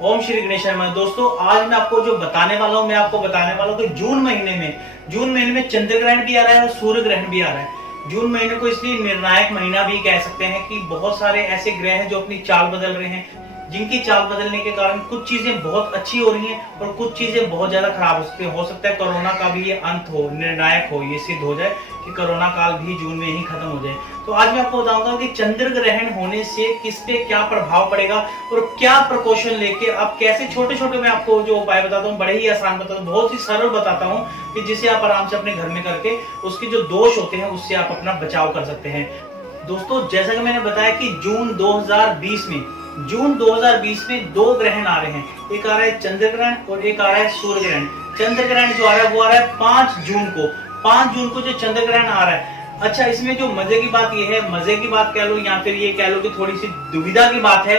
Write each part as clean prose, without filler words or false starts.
ओम श्री गणेशाय नमः। दोस्तों आज मैं आपको जो बताने वाला हूँ, मैं आपको बताने वाला हूँ कि जून महीने में चंद्र ग्रहण भी आ रहा है और सूर्य ग्रहण भी आ रहा है। जून महीने को इसलिए निर्णायक महीना भी कह सकते हैं कि बहुत सारे ऐसे ग्रह हैं जो अपनी चाल बदल रहे हैं, जिनकी चाल बदलने के कारण कुछ चीजें बहुत अच्छी हो रही हैं और कुछ चीजें बहुत ज्यादा खराब हो सकती है। हो सकता है कोरोना का भी ये अंत हो, निर्णायक हो, ये सिद्ध हो जाए कि कोरोना काल भी जून में ही खत्म हो जाए। तो आज मैं आपको बताऊंगा कि चंद्र ग्रहण होने से किस पे क्या प्रभाव पड़ेगा और क्या प्रिकॉशन लेके आप कैसे छोटे छोटे, मैं आपको जो उपाय बताता हूँ बड़े ही आसान बताता हूँ, बहुत ही सरल बताता हूँ कि जिसे आप आराम से अपने घर में करके उसके जो दोष होते हैं उससे आप अपना बचाव कर सकते हैं। दोस्तों जैसा कि मैंने बताया कि जून 2020 में दो ग्रहण आ रहे हैं, एक आ रहा है चंद्र ग्रहण और एक आ रहा है सूर्य ग्रहण। चंद्र ग्रहण जो आ रहा है वो आ रहा है 5 जून को। 5 जून को जो चंद्र ग्रहण आ रहा है। अच्छा, इसमें जो मजे की बात ये है, मजे की बात कह लो या फिर ये कह लो कि थोड़ी सी दुविधा की बात है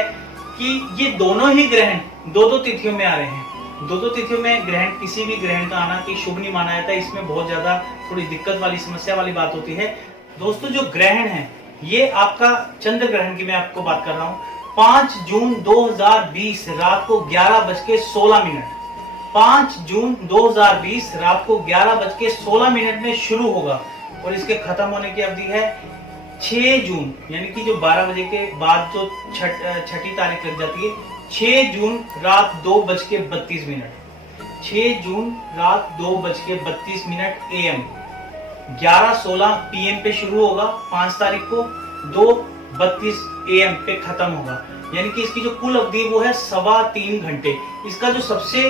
कि ये दोनों ही ग्रहण दो तिथियों में आ रहे हैं। दो तिथियों में ग्रहण, किसी भी ग्रहण का आना कि शुभ नहीं माना जाता है। इसमें बहुत ज्यादा थोड़ी दिक्कत वाली, समस्या वाली बात होती है। दोस्तों जो ग्रहण है ये आपका चंद्र ग्रहण की मैं आपको बात कर रहा हूँ। 5 जून 2020 रात को 11:16 5 जून 2020 रात को 11:16 में शुरू होगा और इसके खत्म होने की अवधि है 6 जून, यानी कि जो 12 बजे के बाद जो छठी तारीख लग जाती है, 6 जून रात 2:32। 6 जून रात 2:32 AM, 11:16 PM पे शुरू होगा, 5 तारीख को 2:32 AM पे खत्म होगा। यानी कि इसकी जो कुल अवधि वो है 3.25 घंटे। इसका जो सबसे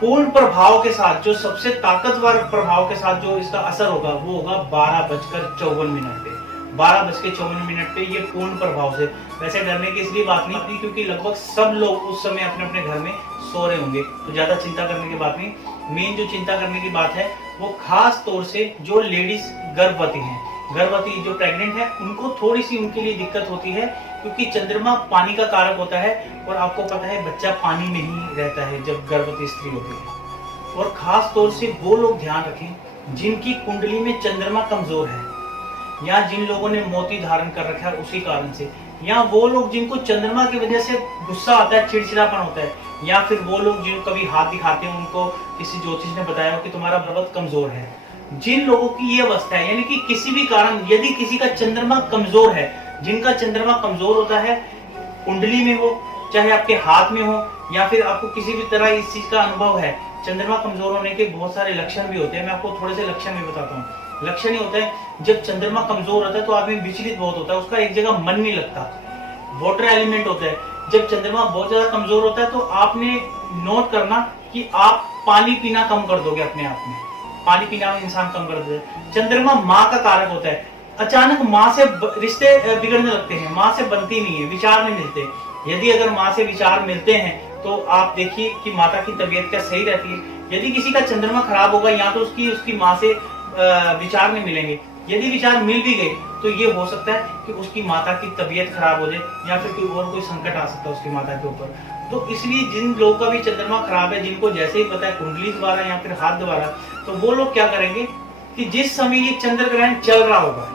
पूर्ण प्रभाव के साथ, जो सबसे ताकतवर प्रभाव के साथ जो इसका असर होगा वो होगा 12:54 पे। 12:54 पे ये पूर्ण प्रभाव से। वैसे डरने की इसलिए बात नहीं क्योंकि लगभग सब लोग उस समय अपने अपने घर में सो रहे होंगे, तो ज्यादा चिंता करने की बात नहीं। मेन जो चिंता करने की बात है वो खास तौर से जो लेडीज गर्भवती हैं, गर्भवती जो प्रेग्नेंट है, उनको थोड़ी सी उनके लिए दिक्कत होती है क्योंकि चंद्रमा पानी का कारक होता है और आपको पता है बच्चा पानी में ही रहता है जब गर्भवती स्त्री होती है। और खास तौर से वो लोग ध्यान रखें जिनकी कुंडली में चंद्रमा कमजोर है, या जिन लोगों ने मोती धारण कर रखा है उसी कारण से, या वो लोग जिनको चंद्रमा की वजह से गुस्सा आता है, चिड़चिड़ापन होता है, या फिर वो लोग जो कभी हाथ दिखाते हैं उनको किसी ज्योतिष ने बताया हो कि तुम्हारा पर्वत कमजोर है। जिन लोगों की ये अवस्था है, यानी कि किसी भी कारण यदि किसी का चंद्रमा कमजोर है, जिनका चंद्रमा कमजोर होता है, कुंडली में हो, चाहे आपके हाथ में हो, या फिर आपको किसी भी तरह इस चीज का अनुभव है, चंद्रमा कमजोर होने के बहुत सारे लक्षण भी होते हैं। मैं आपको थोड़े से लक्षण भी बताता हूँ। लक्षण ही होता है जब चंद्रमा कमजोर होता है तो आदमी विचलित बहुत होता है, उसका एक जगह मन नहीं लगता। वाटर एलिमेंट होता है, जब चंद्रमा बहुत ज्यादा कमजोर होता है तो आपने नोट करना कि आप पानी पीना कम कर दोगे, अपने आप में पानी पीना में इंसान कम कर देता है। चंद्रमा माँ का कारक होता है, अचानक माँ से रिश्ते बिगड़ने लगते हैं, माँ से बनती नहीं है, विचार नहीं मिलते। यदि अगर माँ से विचार मिलते हैं तो आप देखिए कि माता की तबीयत क्या सही रहती है। यदि किसी का चंद्रमा खराब होगा या तो उसकी माँ से विचार नहीं मिलेंगे, यदि विचार मिल भी गए तो ये हो सकता है कि उसकी माता की तबीयत खराब हो जाए या फिर कोई संकट आ सकता है उसकी माता के ऊपर। तो इसलिए जिन लोगों का भी चंद्रमा खराब है, जिनको जैसे ही पता है कुंडली द्वारा या फिर हाथ द्वारा, तो वो लोग क्या करेंगे कि जिस समय ये चंद्र ग्रहण चल रहा होगा,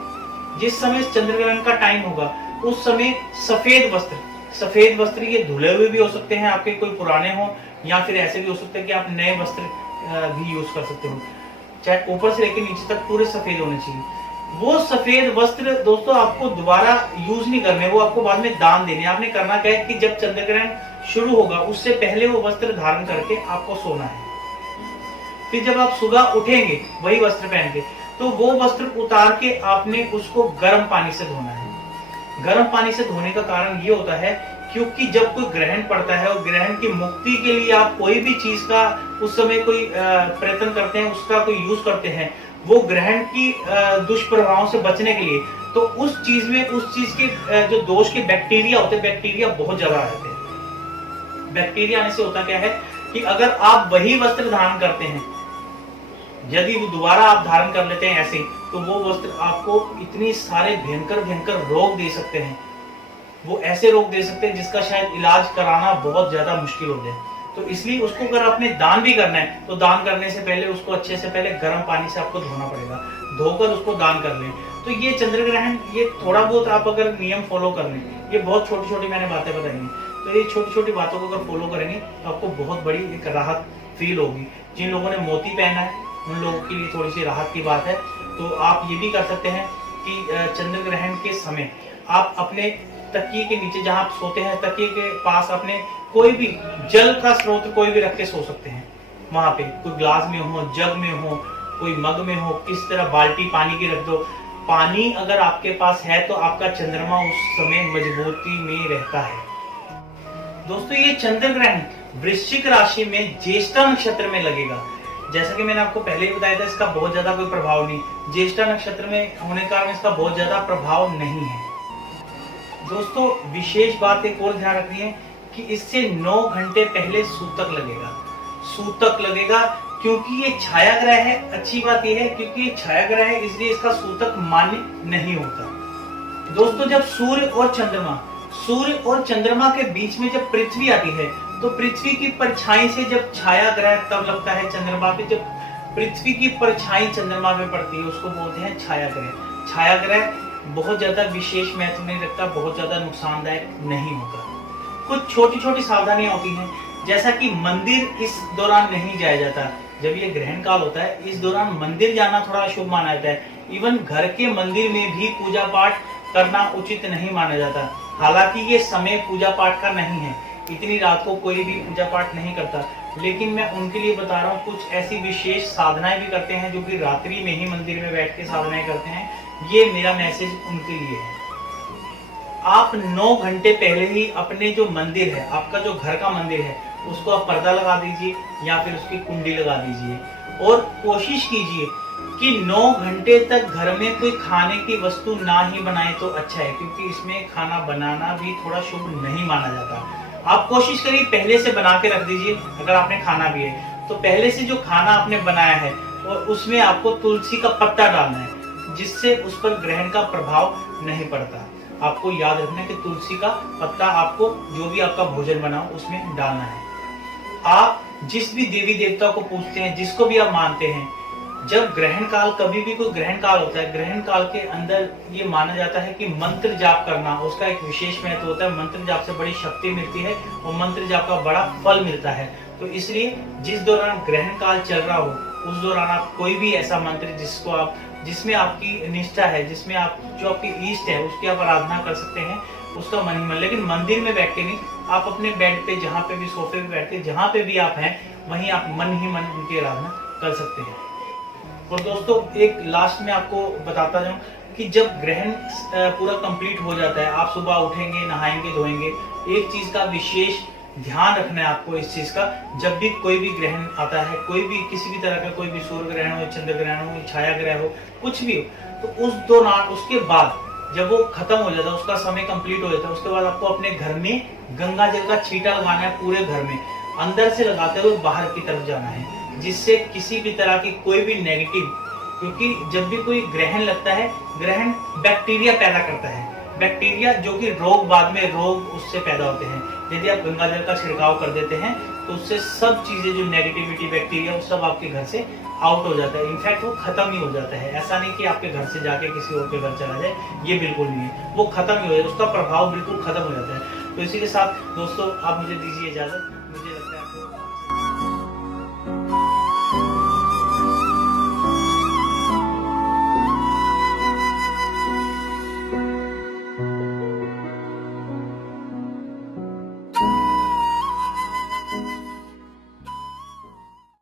जिस समय चंद्र ग्रहण का टाइम होगा, उस समय सफेद वस्त्र ये धुले हुए भी हो सकते हैं, आपके कोई पुराने हो, या फिर ऐसे भी हो सकते हैं कि आप नए वस्त्र भी यूज कर सकते हो, चाहे ऊपर से लेकर नीचे तक पूरे सफेद होने चाहिए। वो सफेद वस्त्र दोस्तों आपको दोबारा यूज नहीं करने, वो आपको बाद में दान देने। आपने करना क्या है कि जब चंद्र ग्रहण शुरू होगा उससे पहले वो वस्त्र धारण करके आपको सोना है। फिर जब आप सुबह उठेंगे वही वस्त्र पहन के, तो वो वस्त्र उतार के आपने उसको गर्म पानी से धोना है। गर्म पानी से धोने का कारण ये होता है क्योंकि जब कोई ग्रहण पड़ता है और ग्रहण की मुक्ति के लिए आप कोई भी चीज का उस समय कोई प्रयत्न करते हैं, उसका कोई यूज करते हैं, वो ग्रहण की दुष्प्रभावों से बचने के लिए, तो उस चीज के जो दोष के बैक्टीरिया होते हैं, बैक्टीरिया बहुत ज्यादा आ जाते हैं। बैक्टीरिया आने से होता क्या है कि अगर आप वही वस्त्र धारण करते हैं, यदि दोबारा आप धारण कर लेते हैं ऐसे, तो वो वस्त्र आपको इतने सारे भयंकर रोग दे सकते हैं। वो ऐसे रोग दे सकते हैं जिसका शायद इलाज कराना बहुत ज्यादा मुश्किल हो जाए। तो इसलिए उसको अगर आपने दान भी करना है तो दान करने से पहले उसको अच्छे से पहले गर्म पानी से आपको धोना पड़ेगा, धोकर उसको दान कर लें। तो ये चंद्र ग्रहण, ये थोड़ा बहुत आप अगर नियम फॉलो कर लें, ये बहुत छोटी छोटी मैंने बातें बताई हैं, तो ये छोटी छोटी बातों को अगर फॉलो करेंगे तो आपको बहुत बड़ी एक राहत फील होगी। जिन लोगों ने मोती पहना है उन लोगों के लिए थोड़ी सी राहत की बात है। तो आप ये भी कर सकते हैं कि चंद्र ग्रहण के समय आप अपने तकिए के नीचे जहां आप सोते हैं, तकिए के पास अपने कोई भी जल का स्रोत कोई भी रख के सो सकते हैं। वहां पे कोई ग्लास में हो, जग में हो, कोई मग में हो, किस तरह बाल्टी पानी की रख दो। पानी अगर आपके पास है तो आपका चंद्रमा उस समय मजबूती में रहता है। दोस्तों ये चंद्र ग्रहण वृश्चिक राशि में ज्येष्ठा नक्षत्र में लगेगा। जैसा कि मैंने आपको पहले ही बताया था, इसका बहुत ज्यादा कोई प्रभाव नहीं, ज्येष्ठा नक्षत्र में होने के कारण इसका बहुत ज्यादा प्रभाव नहीं है। दोस्तों विशेष बात एक और ध्यान रखनी है कि इससे 9 घंटे पहले सूतक लगेगा। सूतक लगेगा क्योंकि ये छाया ग्रह है। अच्छी बात यह है क्योंकि ये छाया ग्रह है, इसलिए इसका सूतक मान्य नहीं होता। दोस्तों जब सूर्य और चंद्रमा के बीच में जब पृथ्वी आती है तो पृथ्वी की परछाई से जब छाया ग्रह तब लगता है चंद्रमा पे। जब पृथ्वी की परछाई चंद्रमा पे पड़ती है उसको बोलते हैं छाया ग्रह। छाया ग्रह बहुत ज्यादा विशेष महत्व नहीं रखता, बहुत ज्यादा नुकसानदायक नहीं होता। कुछ छोटी छोटी सावधानियां होती हैं, जैसा कि मंदिर इस दौरान नहीं जाया जाता। जब ये ग्रहण काल होता है इस दौरान मंदिर जाना थोड़ा शुभ माना जाता है। इवन घर के मंदिर में भी पूजा पाठ करना उचित नहीं माना जाता। हालांकि ये समय पूजा पाठ का नहीं है, इतनी रात को कोई भी पूजा पाठ नहीं करता, लेकिन मैं उनके लिए बता रहा हूँ कुछ ऐसी विशेष साधनाएं भी करते हैं जो कि रात्रि में ही मंदिर में बैठ के साधनाएं करते हैं। ये मेरा मैसेज उनके लिए है। आप 9 घंटे पहले ही अपने जो मंदिर है, आपका जो घर का मंदिर है, उसको आप पर्दा लगा दीजिए या फिर उसकी कुंडी लगा दीजिए और कोशिश कीजिए कि 9 घंटे तक घर में कोई खाने की वस्तु ना ही बनाए तो अच्छा है, क्योंकि इसमें खाना बनाना भी थोड़ा शुभ नहीं माना जाता। आप कोशिश करिए पहले से बना के रख दीजिए। अगर आपने खाना भी है तो पहले से जो खाना आपने बनाया है और उसमें आपको तुलसी का पत्ता डालना है, जिससे उस पर ग्रहण का प्रभाव नहीं पड़ता। आपको याद रखना है कि तुलसी का पत्ता आपको जो भी आपका भोजन बना उसमें डालना है। आप जिस भी देवी देवता को पूजते हैं, जिसको भी आप मानते हैं, जब ग्रहण काल, कभी भी कोई ग्रहण काल होता है, ग्रहण काल के अंदर ये माना जाता है कि मंत्र जाप करना उसका एक विशेष महत्व होता है। मंत्र जाप से बड़ी शक्ति मिलती है और मंत्र जाप का बड़ा फल मिलता है। तो इसलिए जिस दौरान ग्रहण काल चल रहा हो उस दौरान आप कोई भी ऐसा मंत्र जिसमें आपकी निष्ठा है, जिसमें आप जो आपकी इष्ट है उसकी आप आराधना कर सकते हैं, उसका मन ही मन। लेकिन मंदिर में बैठ के नहीं, आप अपने बेड पे, जहाँ पे भी, सोफे पे बैठ के, जहाँ पे भी आप हैं वहीं आप मन ही मन उनकी आराधना कर सकते हैं। और दोस्तों एक लास्ट में आपको बताता जाऊं कि जब ग्रहण पूरा कंप्लीट हो जाता है, आप सुबह उठेंगे, नहाएंगे, धोएंगे, एक चीज का विशेष ध्यान रखना है आपको इस चीज का। जब भी कोई भी ग्रहण आता है, कोई भी किसी भी तरह का, कोई भी सूर्य ग्रहण हो, चंद्र ग्रहण हो, छाया ग्रहण हो, कुछ भी हो, तो उस दौरान, उसके बाद जब वो खत्म हो जाता है, उसका समय कंप्लीट हो जाता है, उसके बाद आपको अपने घर में गंगा जल का छींटा लगाना है। पूरे घर में अंदर से लगाते हुए बाहर की तरफ जाना है, जिससे किसी भी तरह की कोई भी नेगेटिव, क्योंकि जब भी कोई ग्रहण लगता है, ग्रहण बैक्टीरिया पैदा करता है। बैक्टीरिया जो कि रोग, बाद में रोग उससे पैदा होते हैं। यदि आप गंगा जल का छिड़काव कर देते हैं तो उससे सब चीजें, जो नेगेटिविटी, बैक्टीरिया, वो सब आपके घर से आउट हो जाता है। इनफैक्ट वो खत्म ही हो जाता है। ऐसा नहीं कि आपके घर से जाके किसी और के घर चला जाए, ये बिल्कुल नहीं है, वो खत्म ही हो जाता है, उसका प्रभाव बिल्कुल खत्म हो जाता है। तो इसी के साथ दोस्तों आप मुझे दीजिए इजाजत। मुझे लगता है आपको